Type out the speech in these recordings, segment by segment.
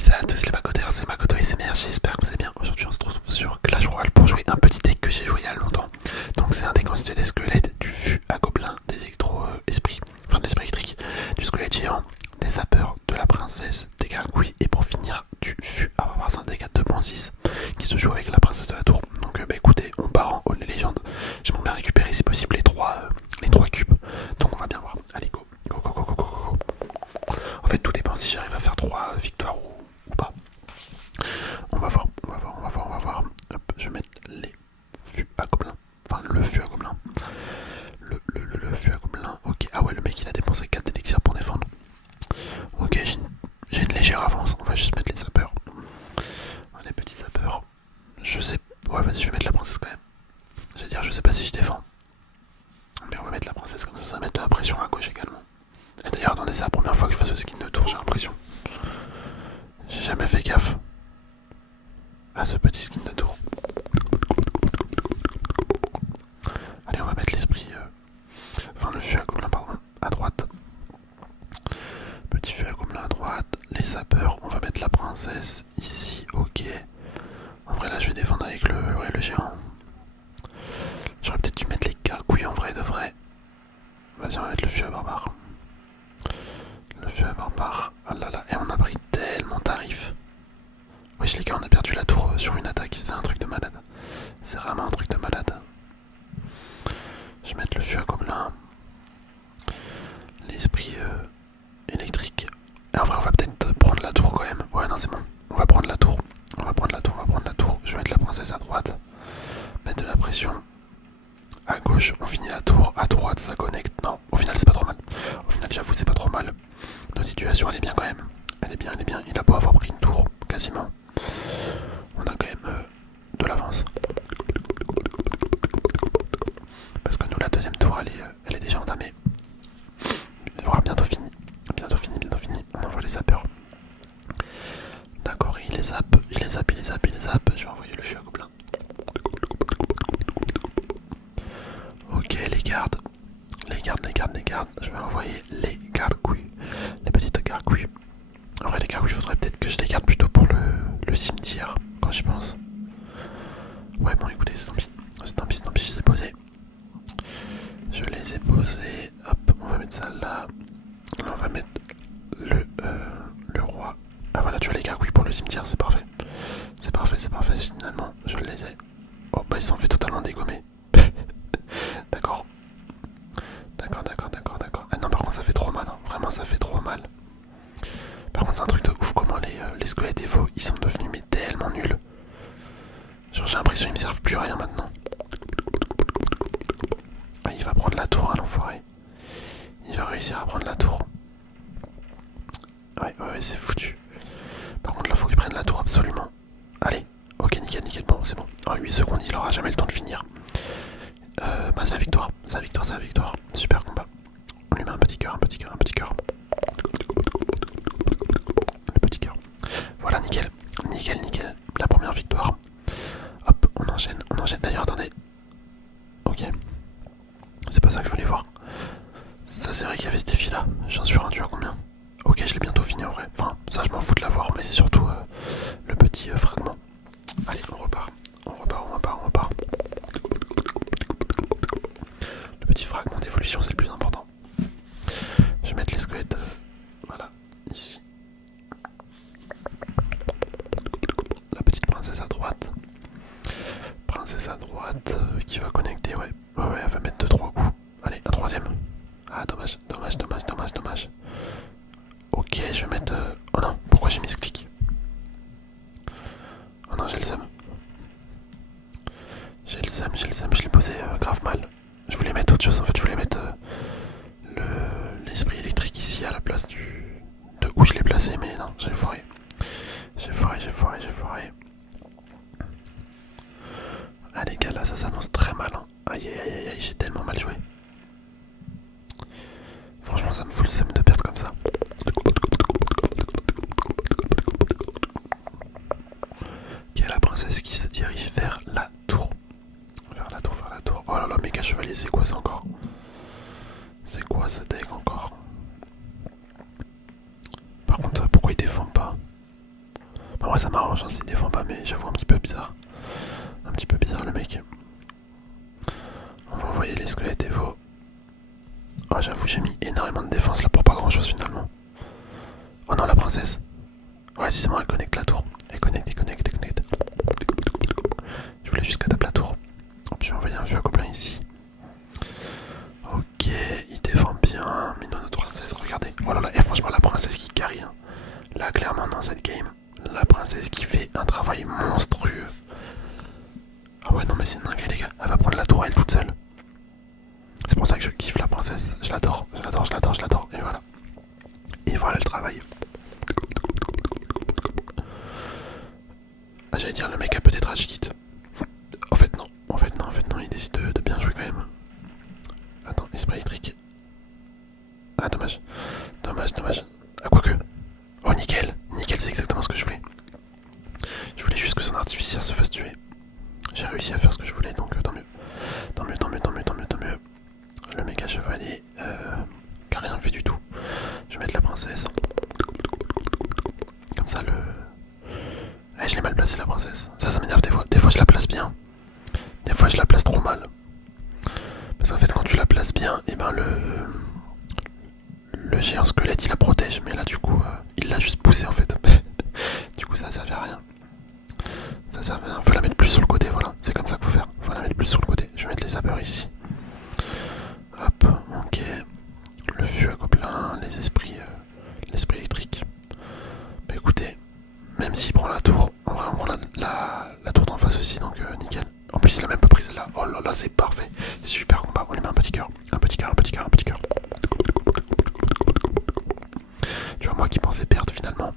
Salut à tous les Macotaires, c'est Makoto SMR, j'espère que vous allez bien. Aujourd'hui on se retrouve sur Clash Royale pour jouer un petit deck que j'ai joué il y a longtemps. Donc c'est un deck constitué des squelettes, du fût à gobelins, des électro-esprits, enfin de l'esprit électrique, du squelette géant, des sapeurs, de la princesse, des gargouilles et pour finir du fût à avoir un deck à 2.6 qui se joue avec la princesse de la tour. Donc bah écoutez, on part en All Legend. J'aimerais bien récupérer si possible les trois cubes. Donc on va bien voir. Allez go, go go go go go go. En fait tout dépend si j'arrive à faire 3 victoires ou pas. On va voir, on va voir, on va voir, on va voir. Hop, je vais mettre les fûts à gobelins. Enfin le fût à gobelins. Le fût à gobelins. Ok, ah ouais le mec il a dépensé 4 élixirs pour défendre. Ok, j'ai une légère avance, on va juste mettre les sapeurs. Les petits sapeurs. Je sais. Ouais vas-y je vais mettre la princesse quand même. Je vais dire je sais pas si je défends. Mais on va mettre la princesse comme ça va mettre de la pression à gauche également. Et d'ailleurs attendez c'est la première fois que je fais ce skin de tour j'ai l'impression. J'ai jamais fait gaffe à ce petit skin de tour. Allez on va mettre l'esprit, enfin le fût à gobelin pardon, à droite. Petit fût à gobelin à droite, les sapeurs, on va mettre la princesse ici, ok. En vrai là je vais défendre avec le géant. J'aurais peut-être dû mettre les gargouilles en vrai de vrai. Vas-y on va mettre le fût à barbare. Le fût à barbare, ah là là, et on a pris tellement tarif. Wesh les gars on a perdu la tour sur une attaque, c'est un truc de malade. C'est vraiment un truc de malade. Je vais mettre le fût à gobelin. L'esprit électrique. Et en vrai on va peut-être prendre la tour quand même. Ouais non c'est bon. On va prendre la tour. On va prendre la tour, on va prendre la tour. Je vais mettre la princesse à droite. Mettre de la pression. À gauche, on finit la tour. À droite ça connecte. Non, au final c'est pas trop mal. Au final j'avoue c'est pas trop mal. Notre situation elle est bien quand même. Elle est bien, elle est bien. Il a beau avoir pris une tour, quasiment. On a quand même de l'avance. Parce que nous la deuxième tour elle est déjà entamée. Il aura bientôt fini. Bientôt fini, bientôt fini. On envoie les sapeurs. D'accord, il les zappe, il les zappe, il les zappe, il les zappe. Je vais envoyer le fût à gobelin. Ok, les gardes. Les gardes, les gardes, les gardes. Je vais envoyer les gargouilles. Les petites gargouilles. En vrai, les gargouilles, il faudrait peut-être que je les garde plutôt pour le cimetière, quand j'y pense. Ouais, bon, écoutez, c'est tant pis. C'est tant pis, c'est tant pis, je les ai posés. Je les ai posés. Hop, on va mettre ça là. Là, on va mettre le roi. Ah voilà, tu as les gargouilles pour le cimetière, c'est parfait. C'est parfait, finalement, je les ai. Oh, bah, ils s'en fait totalement dégommer. D'accord. D'accord, d'accord, d'accord, d'accord. Ah non, par contre, ça fait trop mal, hein. Vraiment, ça fait trop mal. Par contre, c'est un truc de ouf comment les squelettes Evo, ils sont devenus mais tellement nuls. Genre, j'ai l'impression qu'ils me servent plus à rien maintenant. Ah, il va prendre la tour, hein, l'enfoiré. Il va réussir à prendre la tour. Ouais, c'est foutu. Par contre, là, faut qu'il prenne la tour absolument. Allez, ok, nickel, nickel. Bon, c'est bon. En 8 secondes, il aura jamais le temps de finir. Bah, c'est la victoire. C'est la victoire, c'est la victoire. Super combat. On lui met un petit cœur, un petit cœur, un petit cœur. Le petit cœur. Voilà, nickel. Nickel, nickel. La première victoire. Hop, on enchaîne, on enchaîne. D'ailleurs, attendez. Ok. C'est pas ça que je voulais voir. Ça, c'est vrai qu'il y avait ce défi là. J'en suis rendu à combien? Ok, je l'ai bientôt fini en vrai. Enfin, ça, je m'en fous de l'avoir, mais c'est surtout le petit fragment. Allez, on repart. On repart, on repart, on repart. Le petit fragment d'évolution, c'est le plus important. Je vais mettre les squelettes. Voilà, ici. La petite princesse à droite. Princesse à droite qui va connecter, ouais. Ouais, elle va mettre 2-3 coups. Allez, un troisième. Ah, dommage, dommage, dommage, dommage, dommage. Ok, je vais mettre... Oh non, pourquoi j'ai mis ce clic? Oh non, j'ai le seum. J'ai le seum, je l'ai posé grave mal. Je voulais mettre autre chose, en fait, je voulais mettre l'esprit électrique ici à la place de où je l'ai placé, mais non, j'ai foiré. J'ai foiré, j'ai foiré, j'ai foiré. Ah les gars, là, ça s'annonce très mal. Hein. Aïe, aïe, aïe, aïe, j'ai tellement mal joué. Franchement, ça me fout le seum de perdre comme ça. Ok, la princesse qui se dirige vers la tour. Vers la tour, vers la tour. Oh là là, méga chevalier, c'est quoi ça encore? C'est quoi ce deck encore? Par contre, pourquoi il défend pas? ça m'arrange, hein, s'il défend pas, mais j'avoue un petit peu bizarre. Un petit peu bizarre le mec. On va envoyer les squelettes Evo. Oh, j'avoue, j'ai mis énormément de défense là pour pas grand chose finalement. Oh non, la princesse. Ouais, si c'est bon, elle connecte la tour. Elle connecte, elle connecte, elle connecte. Je voulais juste qu'elle tape la tour. Hop, je vais envoyer un vieux gobelin ici. Ok, il défend bien. Mais non, notre princesse, regardez. Oh là là, et franchement, la princesse qui carry. Hein. Là, clairement, dans cette game, la princesse qui fait un travail monstrueux. Ah ouais, non, mais c'est une dinguerie, les gars. Elle va prendre la tour à elle toute seule. C'est pour ça que je kiffe la princesse. Je l'adore, je l'adore, je l'adore, je l'adore. Et voilà. Et voilà le travail. Ah, j'allais dire, le mec a peut-être rage quitte. En fait, non. En fait, non, il décide de bien jouer quand même. Attends, esprit électrique. Ah, dommage. Dommage, dommage. Ah, quoique. Oh, nickel. Nickel, c'est exactement ce que je voulais. Je voulais juste que son artificière se fasse tuer. J'ai réussi à faire ce que je voulais, donc tant mieux. Tant mieux, tant mieux, tant mieux, tant mieux, tant mieux. Le méga chevalier, qui a rien fait du tout. Je vais mettre la princesse. Comme ça, le... Eh, je l'ai mal placé, la princesse. Ça m'énerve des fois. Des fois, je la place bien. Des fois, je la place trop mal. Parce qu'en fait, quand tu la places bien, et ben le géant squelette, il la protège. Mais là, du coup, il l'a juste poussé, en fait. Du coup, ça a servi à rien. Ça sert à rien. Faut la mettre plus sur le côté, voilà. C'est comme ça qu'il faut faire. Faut la mettre plus sur le côté. Je vais mettre les sapeurs ici. Hop, ok. Le fût à gobelin, les esprits, l'esprit électrique. Bah écoutez, même s'il prend la tour, on va prendre la tour d'en face aussi, donc nickel. En plus, il a même pas pris celle-là. Oh là là, c'est parfait. Super combat. On lui met un petit cœur. Un petit cœur, un petit cœur, un petit cœur. Tu vois, moi qui pensais perdre finalement,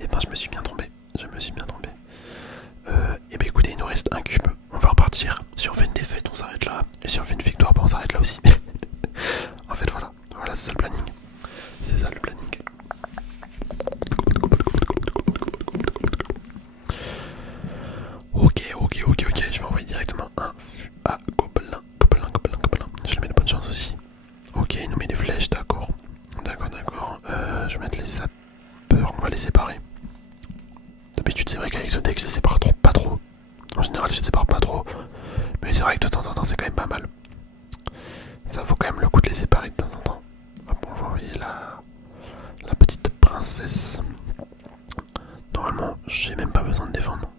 et ben je me suis bien trompé. Je me suis bien trompé. Et ben écoutez, il nous reste un cube. On va repartir. Si on fait une défaite, on s'arrête là. Et si on fait une victoire, ben on s'arrête là aussi. En fait, voilà. Voilà, c'est ça le planning. C'est ça le planning. Ok. Je vais envoyer directement un fût à gobelin. Gobelin. Je lui mets de bonne chance aussi. Ok, il nous met des flèches, d'accord. D'accord. Je vais mettre les sapeurs. On va les séparer. D'habitude, c'est vrai qu'avec ce deck, je les sépare pas trop. En général, je les sépare pas trop. Mais c'est vrai que de temps en temps, c'est quand même pas mal. Ça vaut quand même le coup de les séparer de temps en temps. Hop, on va envoyer la petite princesse. Normalement, j'ai même pas besoin de défendre.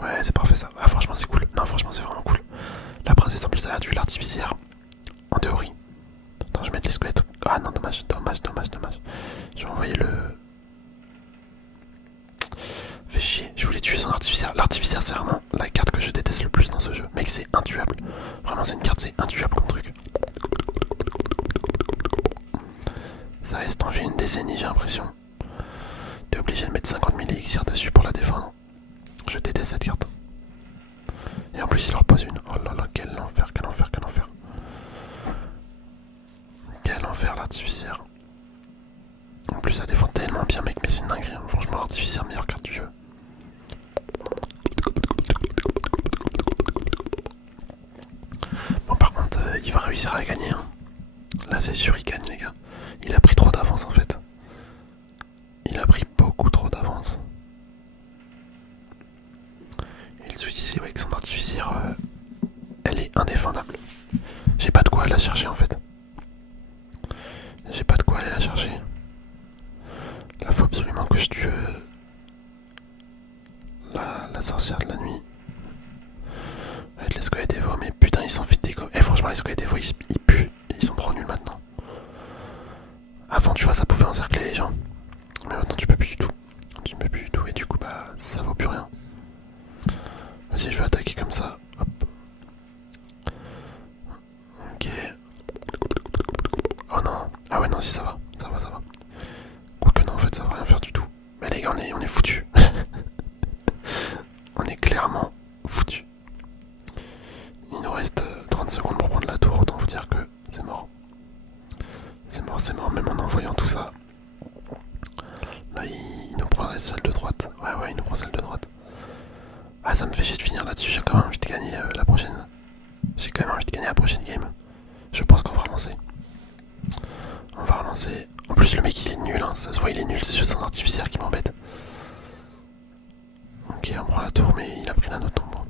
Ouais, c'est parfait ça. Ah, franchement, c'est cool. Non, franchement, c'est vraiment cool. La princesse, en plus, elle a tué l'artificière. En théorie. Attends, je vais mettre les squelettes. Ah non, dommage. Je vais envoyer le... Fais chier, je voulais tuer son artificière. L'artificière, c'est vraiment la carte que je déteste le plus dans ce jeu. Mec, c'est intuable. Vraiment, c'est une carte, c'est intuable comme truc. Ça reste en vie une décennie, j'ai l'impression. T'es obligé de mettre 50 000 élixirs dessus pour la défendre. Je déteste cette carte. Et en plus, il leur pose une. Oh là là, quel enfer. Quel enfer, l'artificière. En plus, ça défend tellement bien, mec, mais c'est une dinguerie. Hein. Franchement, l'artificière, meilleure carte du jeu. Bon, par contre, il va réussir à gagner. Hein. Là, c'est sûr, il gagne, les gars. Il a pris trop d'avance, en fait. Il a pris beaucoup trop d'avance. Et le souci, c'est ouais, que son artificière, elle est indéfendable. J'ai pas de quoi la chercher, en fait. J'ai pas de quoi aller la chercher. Là, faut absolument que je tue la sorcière de la nuit. Avec les squelettes Evo, mais putain, ils s'en fitent des go. Eh, franchement, les squelettes Evo, ils puent. Ils sont trop nuls maintenant. Avant, tu vois, ça pouvait encercler les gens. Mais maintenant, tu peux plus du tout. Et du coup, bah, ça vaut plus rien. Vas-y, je vais attaquer comme ça. Hop. Ok. Oh non. Ah ouais, non, si ça va. Ça va. Quoique non, en fait, ça va rien faire du tout. Mais les gars, on est foutus. On est clairement foutus. Il nous reste 30 secondes pour prendre la tour, autant vous dire que c'est mort. C'est mort, même en envoyant tout ça. Là, il nous prend la salle de droite. Ouais, il nous prend celle de droite. Ah, ça me fait chier de finir là-dessus, j'ai quand même envie de gagner la prochaine. J'ai quand même envie de gagner la prochaine game. Je pense qu'on va relancer. On va relancer. En plus, le mec, il est nul, hein. Ça se voit, il est nul, c'est juste son artificière qui m'embête. Ok, on prend la tour, mais il a pris la note en bon.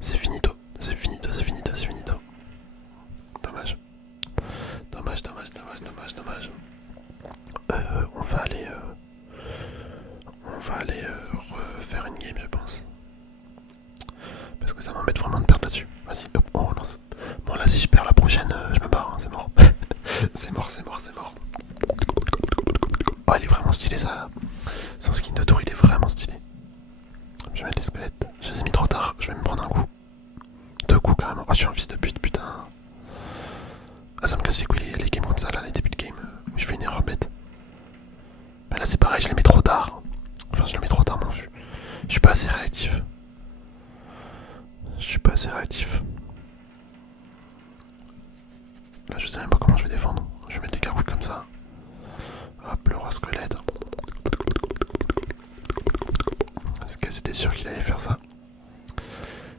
C'est finito, c'est finito, c'est finito, c'est finito. Dommage. Dommage, dommage, dommage, dommage, dommage. On va aller refaire une game, je pense. Parce que ça m'embête vraiment de perdre là-dessus. Vas-y, hop, on relance. Bon, là, si je perds la prochaine, je me barre, hein, c'est mort. C'est mort, c'est mort, c'est mort. Oh, il est vraiment stylé, ça. Son skin de tour, il est vraiment stylé. Je vais mettre les squelettes. Je les ai mis trop tard, je vais me prendre un coup. 2 coups carrément. Oh, je suis un fils de pute, putain. Ah, ça me casse les couilles les games comme ça, là, les débuts de game où je fais une erreur bête. Bah là, c'est pareil, je les mets trop tard. Enfin, je les mets trop tard, mon fût. Je suis pas assez réactif. Je suis pas assez réactif. Là, je sais même pas comment je vais défendre. Je vais mettre des gargouilles comme ça. Hop, le roi squelette. Parce que c'était sûr qu'il allait faire ça.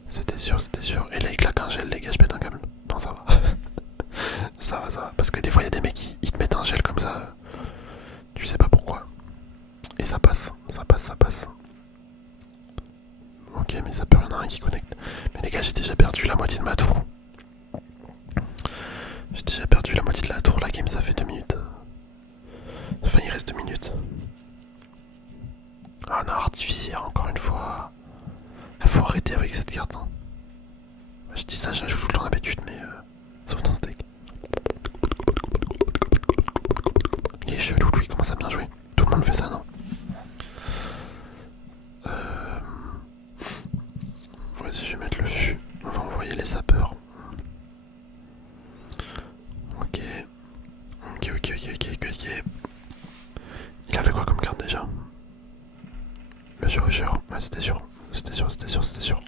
C'était sûr, c'était sûr. Et là, il claque un gel, les gars, je pète un câble. Non, ça va. Ça va, ça va. Parce que des fois, il y a des mecs qui te mettent un gel comme ça. Tu sais pas pourquoi. Et ça passe, ça passe, ça passe. Ok, mais ça peut y en a un qui connecte. Mais les gars, j'ai déjà perdu la moitié de ma tour. J'ai déjà perdu la moitié de la tour. La game, ça fait 2 minutes. Enfin, il reste 2 minutes. Ah non, artificière, encore une fois. Il faut arrêter avec cette carte. Hein. Je dis ça, j'ajoute tout le temps d'habitude, mais sauf dans ce deck. Il est chelou, lui, il commence à bien jouer. Tout le monde fait ça, non? Vas-y, je vais mettre le fût. On va envoyer les sapeurs. Ok. Ok, ok, ok, ok, ok, ok. Il avait quoi comme carte déjà? Le chirurgien. Ouais, c'était sûr. C'était sûr, c'était sûr, c'était sûr.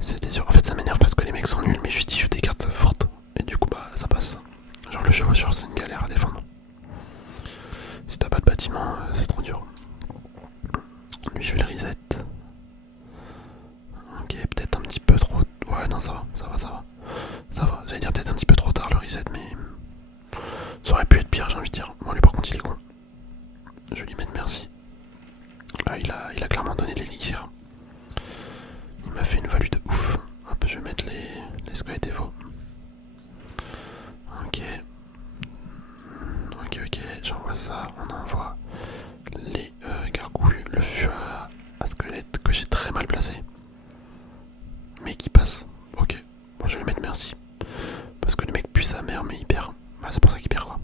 C'était sûr. En fait, ça m'énerve parce que les mecs sont nuls, mais juste ils jouent des cartes fortes. Et du coup, bah, ça passe. Genre, le chevaucheur, c'est une galère à défendre. Si t'as pas de bâtiment, c'est trop dur. Lui, je vais le reset. Ok, peut-être un petit peu trop. Ouais, non, ça va, ça va, ça va. Ça va. J'allais dire peut-être un petit peu trop tard le reset, mais ça aurait pu être pire, j'ai envie de dire. Bon, lui, par contre, il est con. Je vais lui mettre merci. Là, il a clairement donné l'élixir. Il m'a fait une value de ouf. Hop, je vais mettre les squelettes Evo. Ok. Ok, ok, j'envoie ça. On envoie les gargouilles, le fût à squelette que j'ai très mal placé. Mais qui passe. Ok. Bon, je vais lui mettre merci. Parce que le mec pue sa mère, mais il perd. Bah, c'est pour ça qu'il perd, quoi.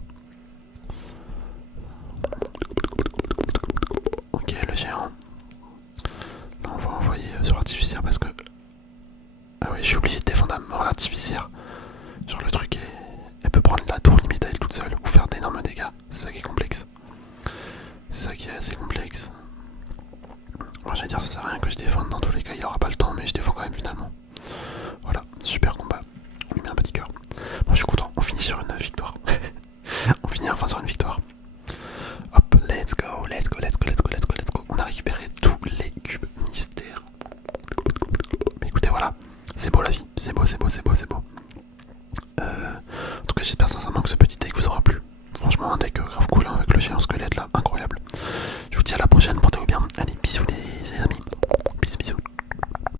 Ok, le géant. Là, on va envoyer sur l'artificière parce que... Ah oui, je suis obligé de défendre à mort l'artificière. Genre le truc est... Elle peut prendre la tour limite à elle toute seule ou faire d'énormes dégâts. C'est ça qui est complexe. C'est ça qui est assez complexe. Moi j'allais dire ça sert à rien que je défende, dans tous les cas il aura pas le temps mais je défends quand même finalement. Voilà, super combat. On lui met un petit cœur. Bon, je suis content, on finit sur une victoire. On finit enfin sur une victoire. Hop, let's go, let's go, let's go, let's go, let's go, let's go. On a récupéré tous les cubes mystères. Mais écoutez, voilà, c'est beau la vie, c'est beau, c'est beau, c'est beau, c'est beau. En tout cas, j'espère sincèrement que ce petit deck vous aura plu. Franchement, un deck grave cool hein, avec le géant squelette là, incroyable. Je vous dis à la prochaine, portez-vous bien. Allez, bisous les amis. Bisous, bisous.